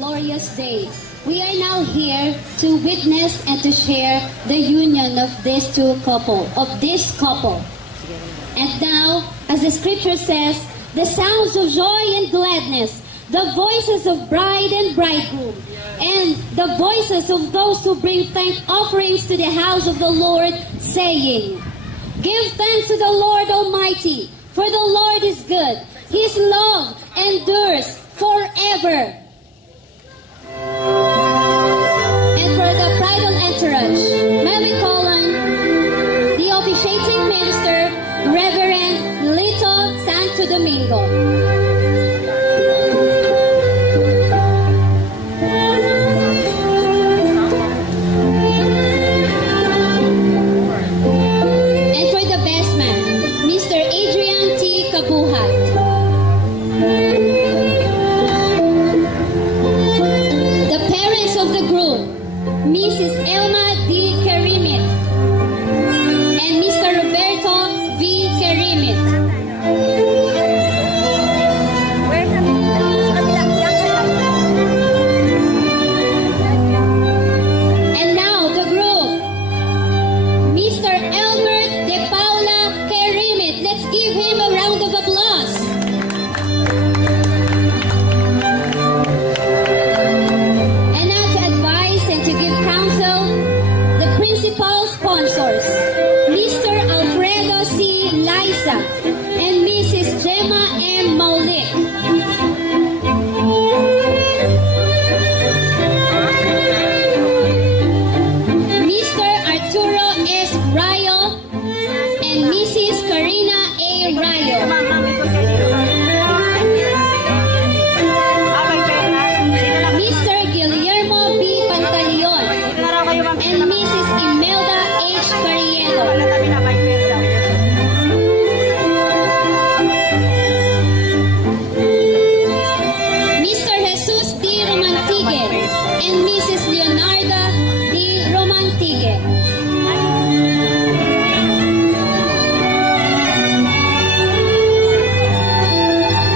glorious day. We are now here to witness and to share the union of this couple. And now, as the scripture says, the sounds of joy and gladness, the voices of bride and bridegroom, and the voices of those who bring thank offerings to the house of the Lord, saying, Give thanks to the Lord Almighty, for the Lord is good. His love endures forever. And for the bridal entourage, may we call on the officiating minister, Reverend Lito Santo Domingo. Mrs. Elma D. Kerimit and Mr. Roberto V. Kerimit. And now the group, Mr. Albert De Paula Kerimit. Let's give him a round of applause. Sponsors, Mr. Alfredo C. Liza and Mrs. Gemma M. Maulik. Mr. Arturo S. Rayo and Mrs. Karina A. Rayo. Mr. Guillermo B. Pantaleon and Mrs. Imelda H. Carriero. Mr. Jesus D. Romantigue and Mrs. Leonarda D. Romantigue.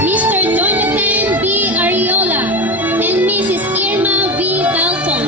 Mr. Jonathan B. Ariola and Mrs. Irma V. Dalton.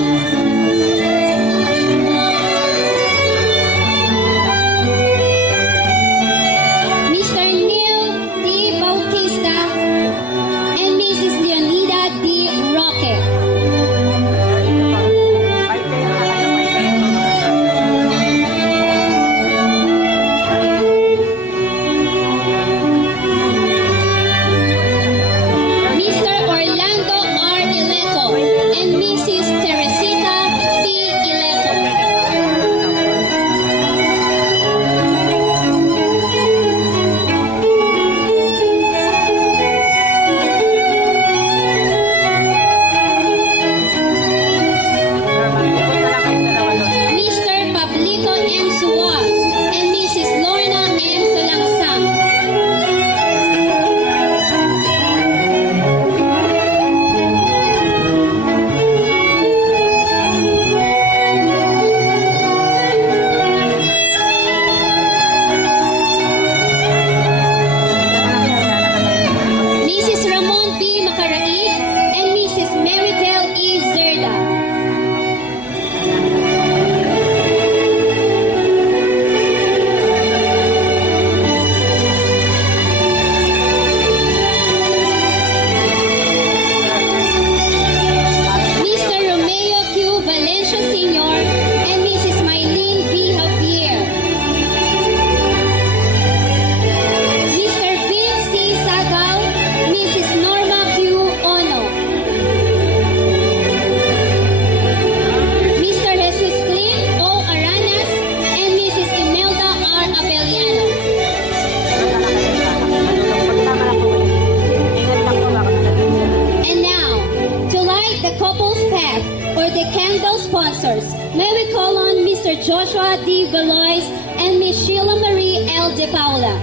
Joshua D. Velois and Miss Sheila Marie L. De Paula.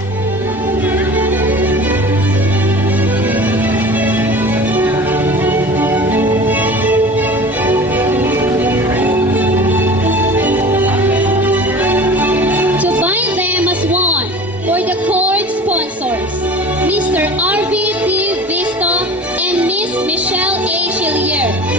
To bind them as one for the court sponsors, Mr. R.V. D. Visto and Miss Michelle A. Chillier.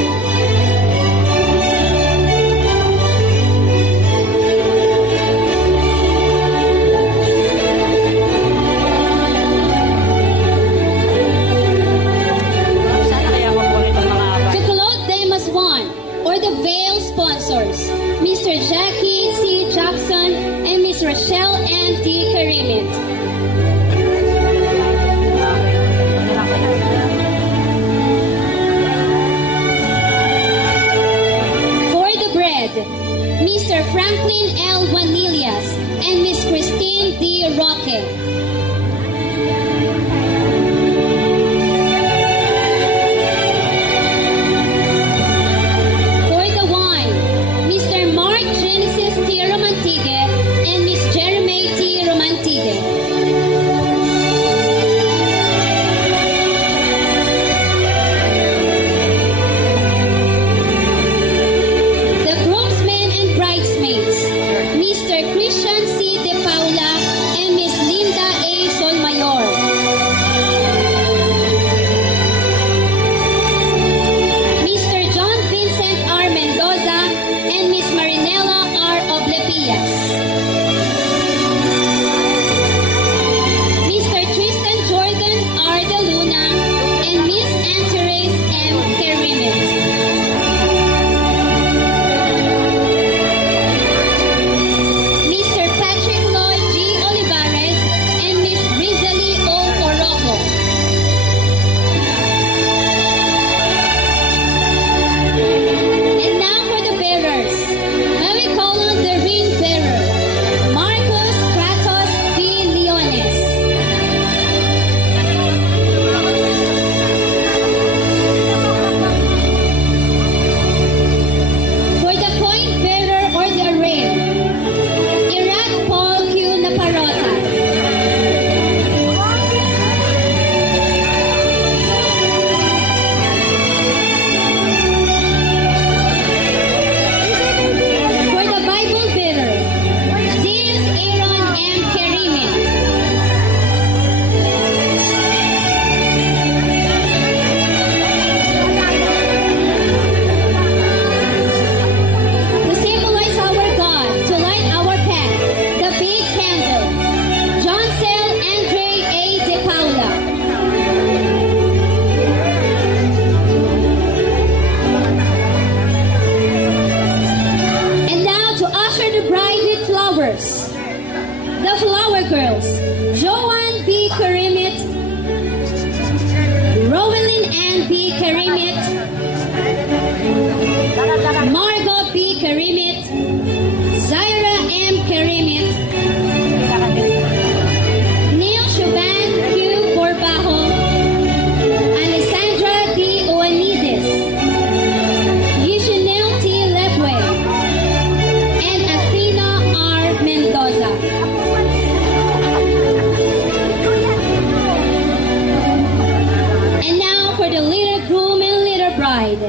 bride.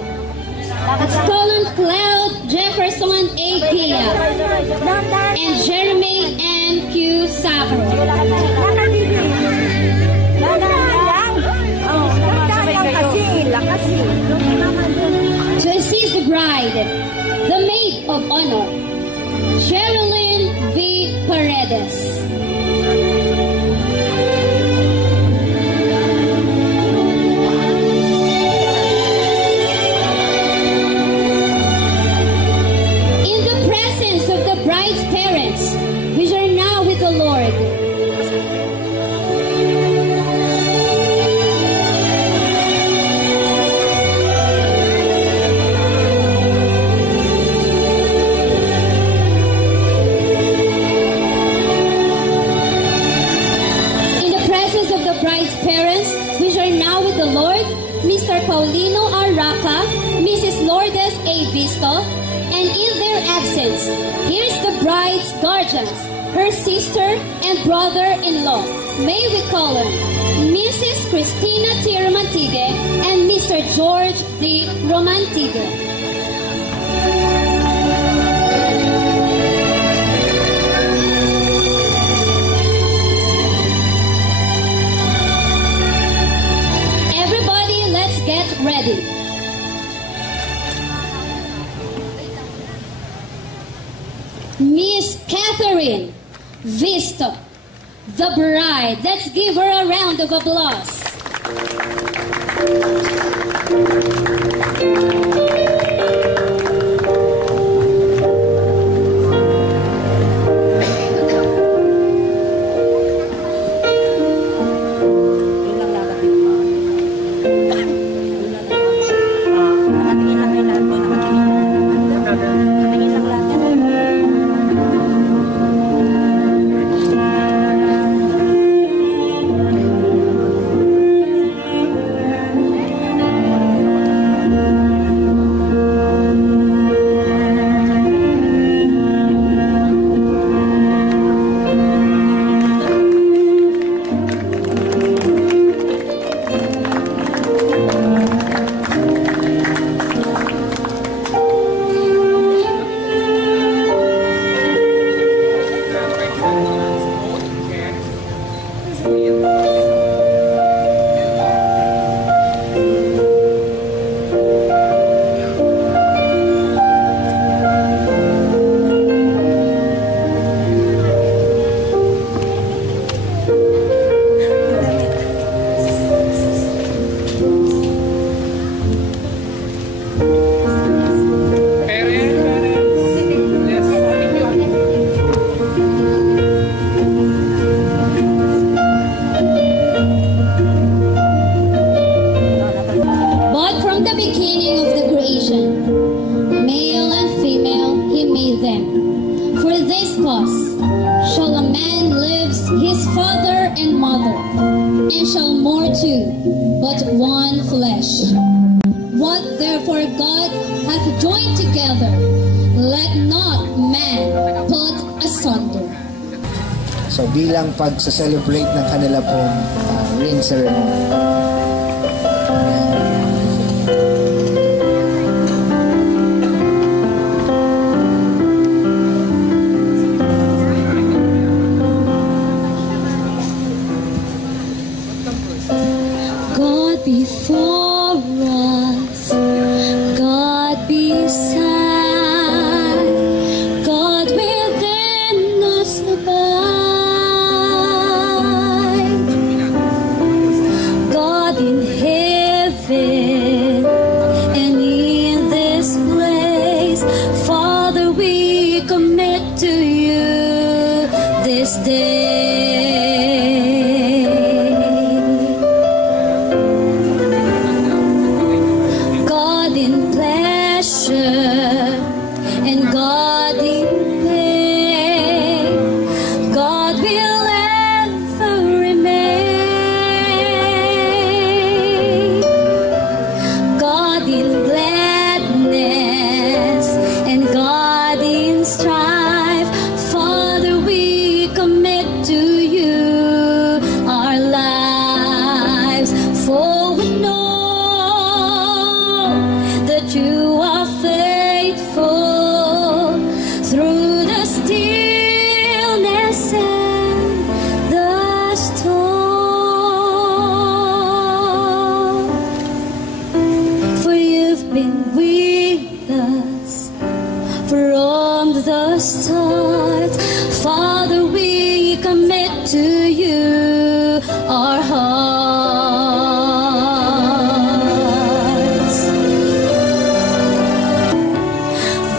Colin Cloud Jefferson A. Pia and Jeremy N. Q. Sabo. To assist the bride, the maid of honor, Sherilyn V. Paredes. Bride's parents, which are now with the Lord. In the presence of the bride's parents, which are now with the Lord, Mr. Paulino Araca, Mrs. Lourdes A. Visto, and in their absence, here's the bride's guardians, her sister and brother-in-law. May we call them Mrs. Christina T. Romantigue and Mr. George D. Romantigue. Everybody, let's get ready. Miss Catherine Visto, the bride. Let's give her a round of applause. So bilang pag-celebrate ng kanila pong ring ceremony. God before us, God beside, God within us abide. God been with us from the start. Father, we commit to you our hearts.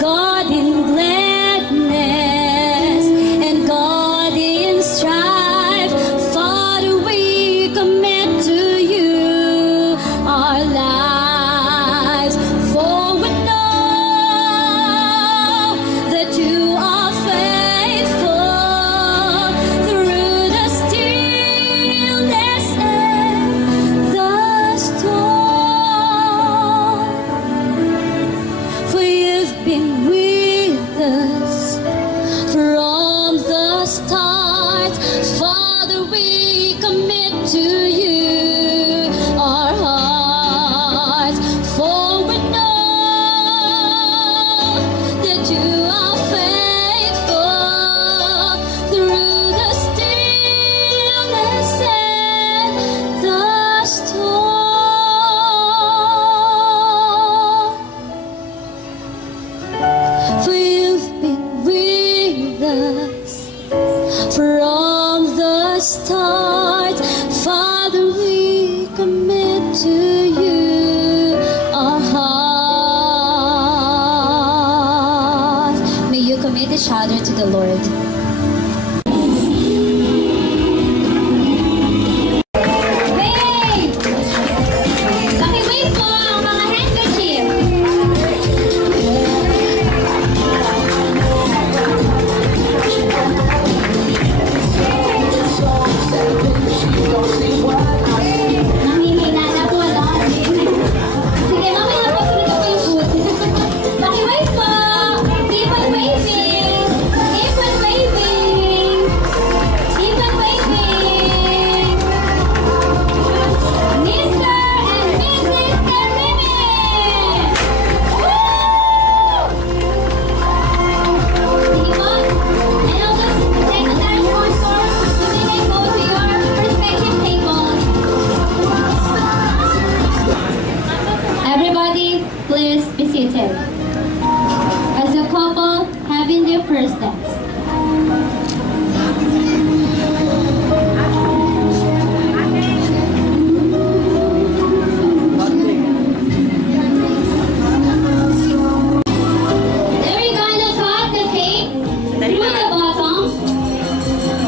God in gladness and God in strife, Father, we commit to you our lives. For we know that you are faithful through the stillness and the storm. For you've been with us from the start. Father, we commit to you our hearts. For we know that you are faithful through the stillness and the storm. For you've been with us from the start. Father, we commit to you our hearts. May you commit each other to the Lord. Wave! Paki-wave po ang mga handkerchief. Nangihina na po, lahat. Sige, mamaya po, sunod ako yung food. Paki-wave po! Keep on waving! Keep on waving! Keep on waving! Mr. and Mrs. Carrimen! Woo! Sige po. And all those secondary sponsors, you may go to your respective tables. Everybody, please be seated. As a couple having their first dance. They're gonna cut the cake through the bottom,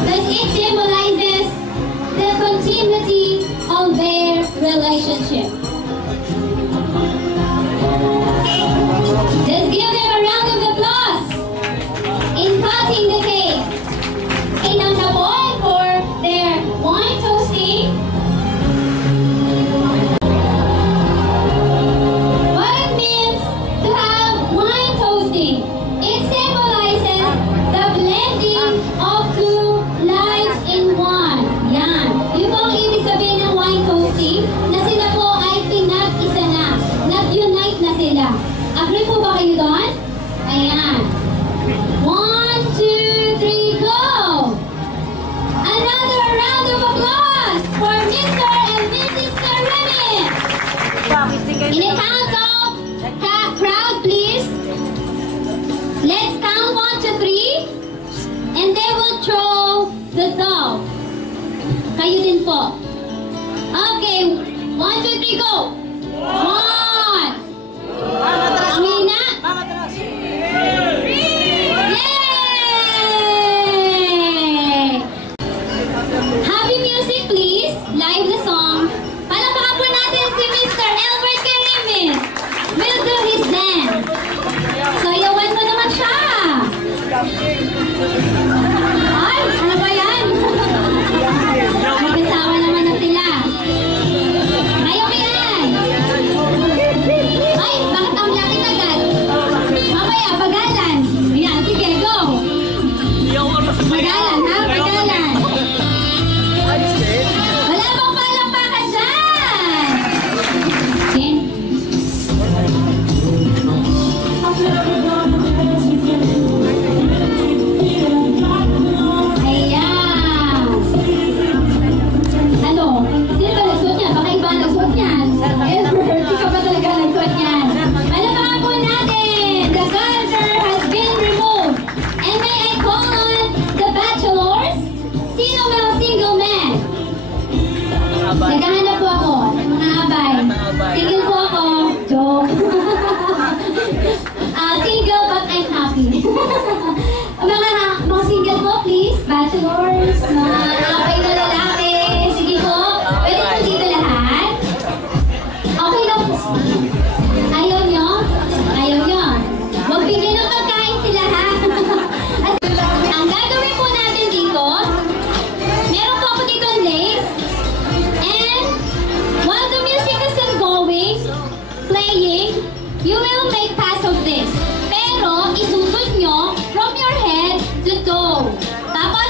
because it symbolizes the continuity of their relationship. Let's give them a round of applause in cutting the cake. And ang napon for their wine toasting. What it means to have wine toasting. It symbolizes the blending of two lives in one. Yan. Yun po ang ibig sabihin ng wine toasting, na sila po ay pinag-isa na. Nag-unite na sila. Agree po ba kayo doon? Ayan. 1, 2, 3, go! Another round of applause for Mr. and Mrs. Carrimen. In the count of crowd, please. Let's count 1 to 3, and they will throw the dove. Kayo din po. Okay, 1, 2, 3, go! 1. Ang hina. Yay! Happy music, please. Live the song. Palakpakan po natin si Mr. Albert Carrimen. Will do his dance. Sayawan mo naman siya. Ay, ano ba yan? May kasama naman na sila. Ayaw yan. Ops? Ayaw nyo? Ayaw nyo? Huwag bigyan ng pagkain sila, ha? Ang gagawin po natin dito, meron po ako dito ang lace. And while the music is still going, playing, you will make pass of this. Pero isusod nyo from your head to toe. Tapos,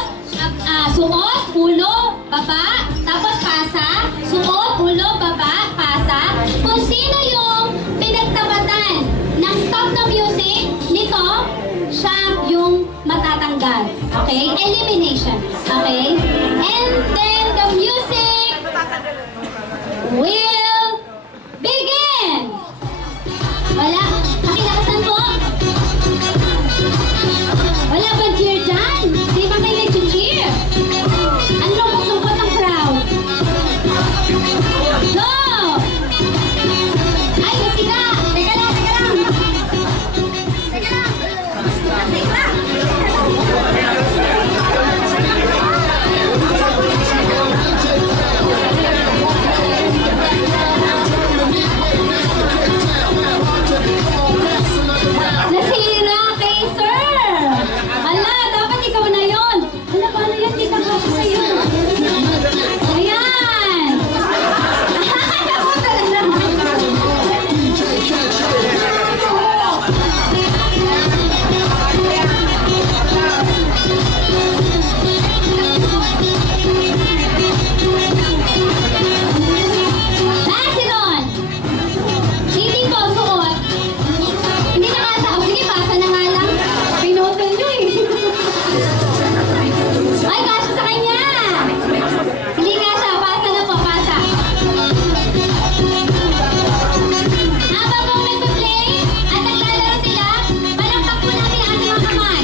suot, ulo, baba, tapos pasa, suot, ulo, baba, pasa. Kung sino yung pinagtapatan ng stop na music, nito, siya yung matatanggal. Okay? Elimination. Okay? And then the music will begin! Wala. Pakilakasan po. Wala ba cheer dyan? Di ba kayo nag-cheer? Ang lungkot-lungkot ang crowd. Go! Ay, masika! Teka lang, teka lang. Teka lang. Teka lang. Nasira kay sir! Ala, dapat ikaw na yun! Ala, paano yan? Di ka kasi sa'yo. Ayan! Ako talaga. Basilon! Hindi po, suot. Hindi nakatao. Sige, pasa na nga lang. Pinutol nyo eh. Ay, kasya sa kanya! Hindi kasya. Pasa na po, pasa. Habang po nagpa-play at naglalaro sila, palakpak po natin ang ating mga kamay.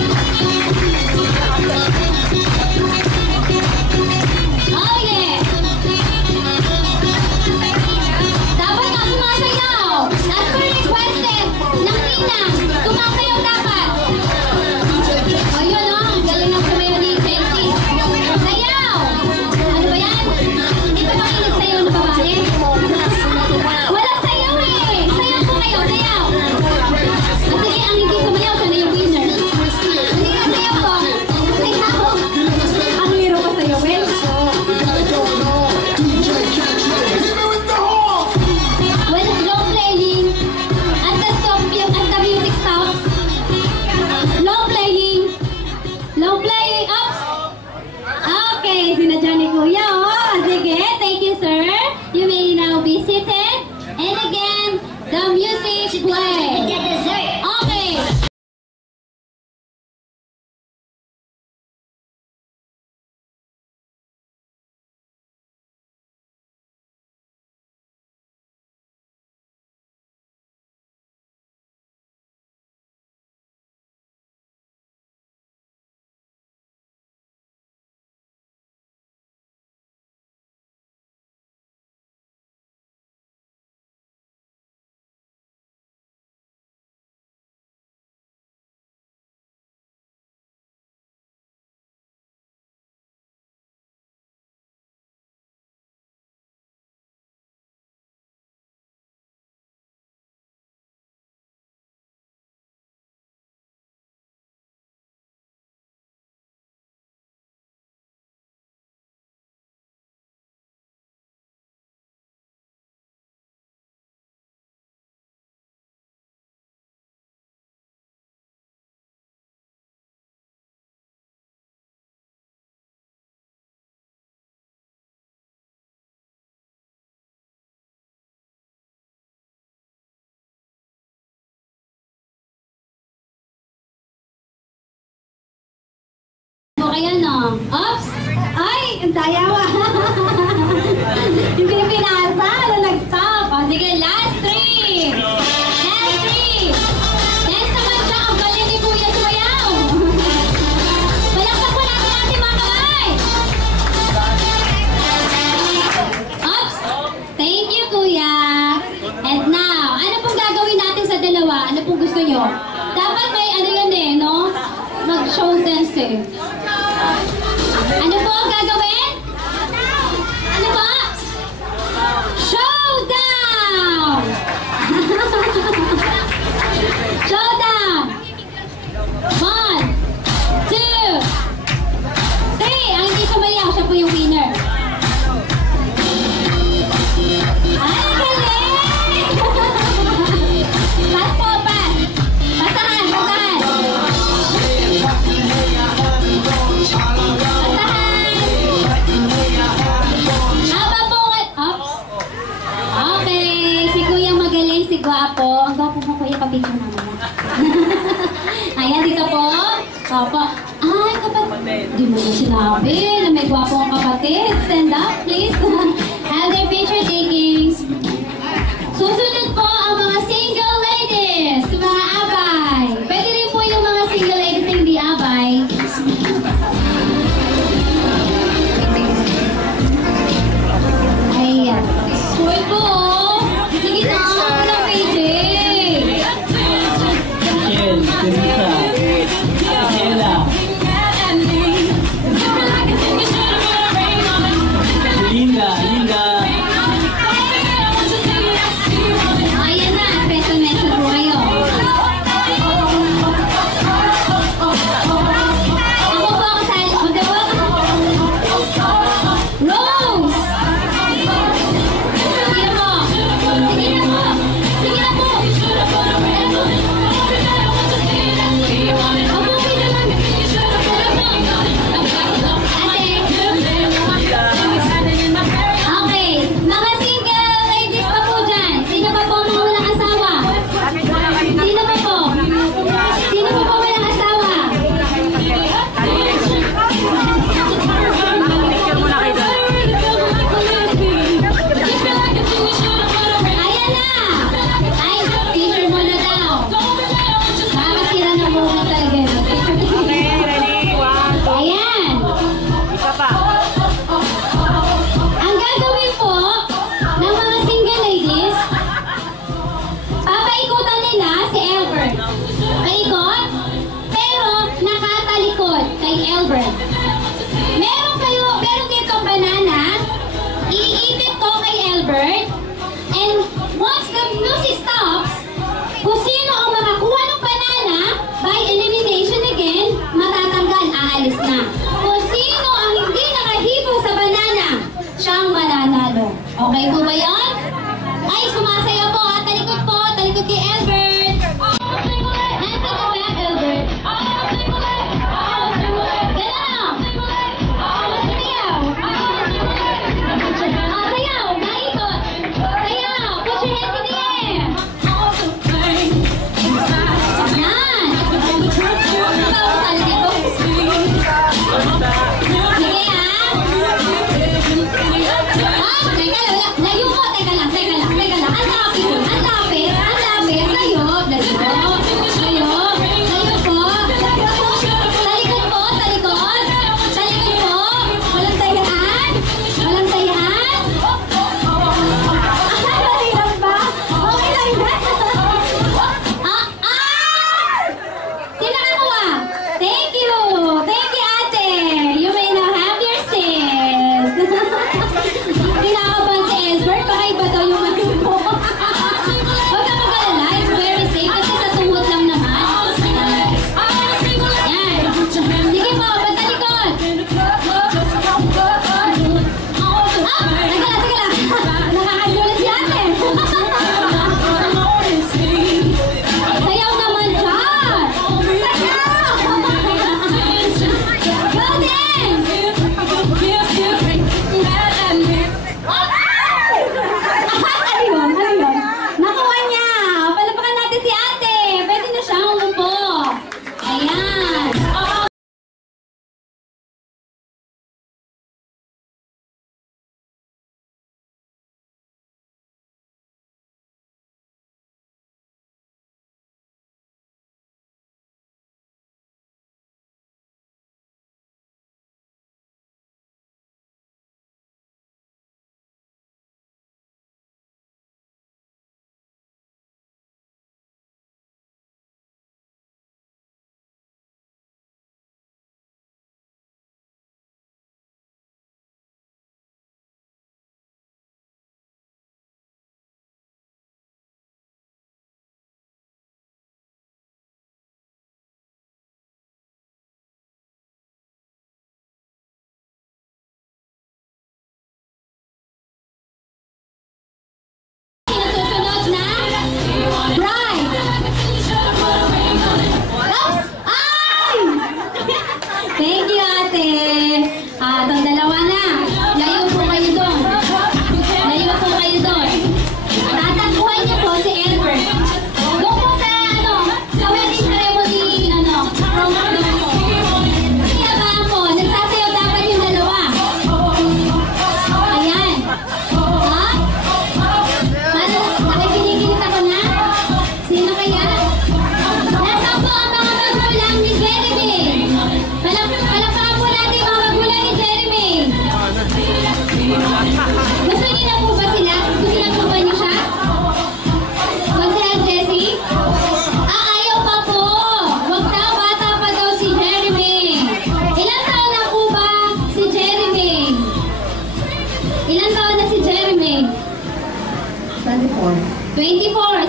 Oh, yeah! Dapat nga sumasayaw! As per requested ng Ninang, sumasayaw dapat! O yun o, ang galing ng sumayaw ni Chelsea. Sayaw! Ano ba yan? Hindi ba makinig sayaw na babae? Walang sayaw eh! Sayaw po kayo, sayaw! At sige, ang hindi sumayaw, siya na yung winner. Sige nga, sayaw po! Sayaw! Ang hero ko sayaw, well? When long playing, at the music stops. Long playing, ups. Okay, sinadya ni Kuya. Oh, sige, thank you, sir. You may now be seated. And again, the music play. Okay. Ayan o. Oops! Ay! Ang dayawa! Hindi pinasa. Ano nag-stop? O, sige, last three! Last three! Next naman siya. Ang galing ni Kuya sumayaw! Palakpak po natin natin mga kamay! Oops! Thank you, Kuya! And now, ano pong gagawin natin sa dalawa? Ano pong gusto nyo? Dapat may ano yan eh, no? Mag-show dance eh. Ano po ang gagawin? Ano po? Showdown! Opo. Ay, kapatid. Di mo na sinabi na may gwapong kapatid. Stand up, please. Elder picture takings. Susunod po ang mga single ladies, mga abay. Pwede rin po yung mga single ladies na hindi abay. Ayan. Sure po. Sige na, ako na PJ. Kel, Teresa, Ella, Linda. Ayan na, special mention po kayo. Ako po ako sa Rose! Sige na po. Sige na po. Sige na po. Ako, pwede lang. Okay, mga single ladies pa po dyan. Sino pa po mga walang asawa? Sino pa po? Sino pa po walang asawa? Ayan na! Ay, teacher mo na daw. Makakasira na po na talaga. Ayan! Ang gagawin po ng mga single ladies, papaikutan nila si Albert. Paikot, pero nakatalikod kay Albert. Meron ditong banana, iipit to kay Albert, and once the music stops, kung sino ang makakuha ng banana, by elimination again, matatanggal, aalis na. Kung sino ang hindi nakahipo sa banana, siyang mananalo. Okay po ba yun? Ay, sumasaya po. Talikod po. Talikod kay Albert. Nasa ka ba, Albert? Galaw. Sayaw. Sayaw. Naikot. Sayaw. Put your hands in the air. Yan. Ikaw, talikod. Sige ah. Ah, teka, layo po.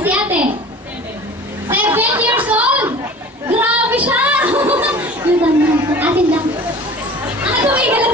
si ate? 7 years old! Grabe siya! Yun lang, atin lang. Tumigil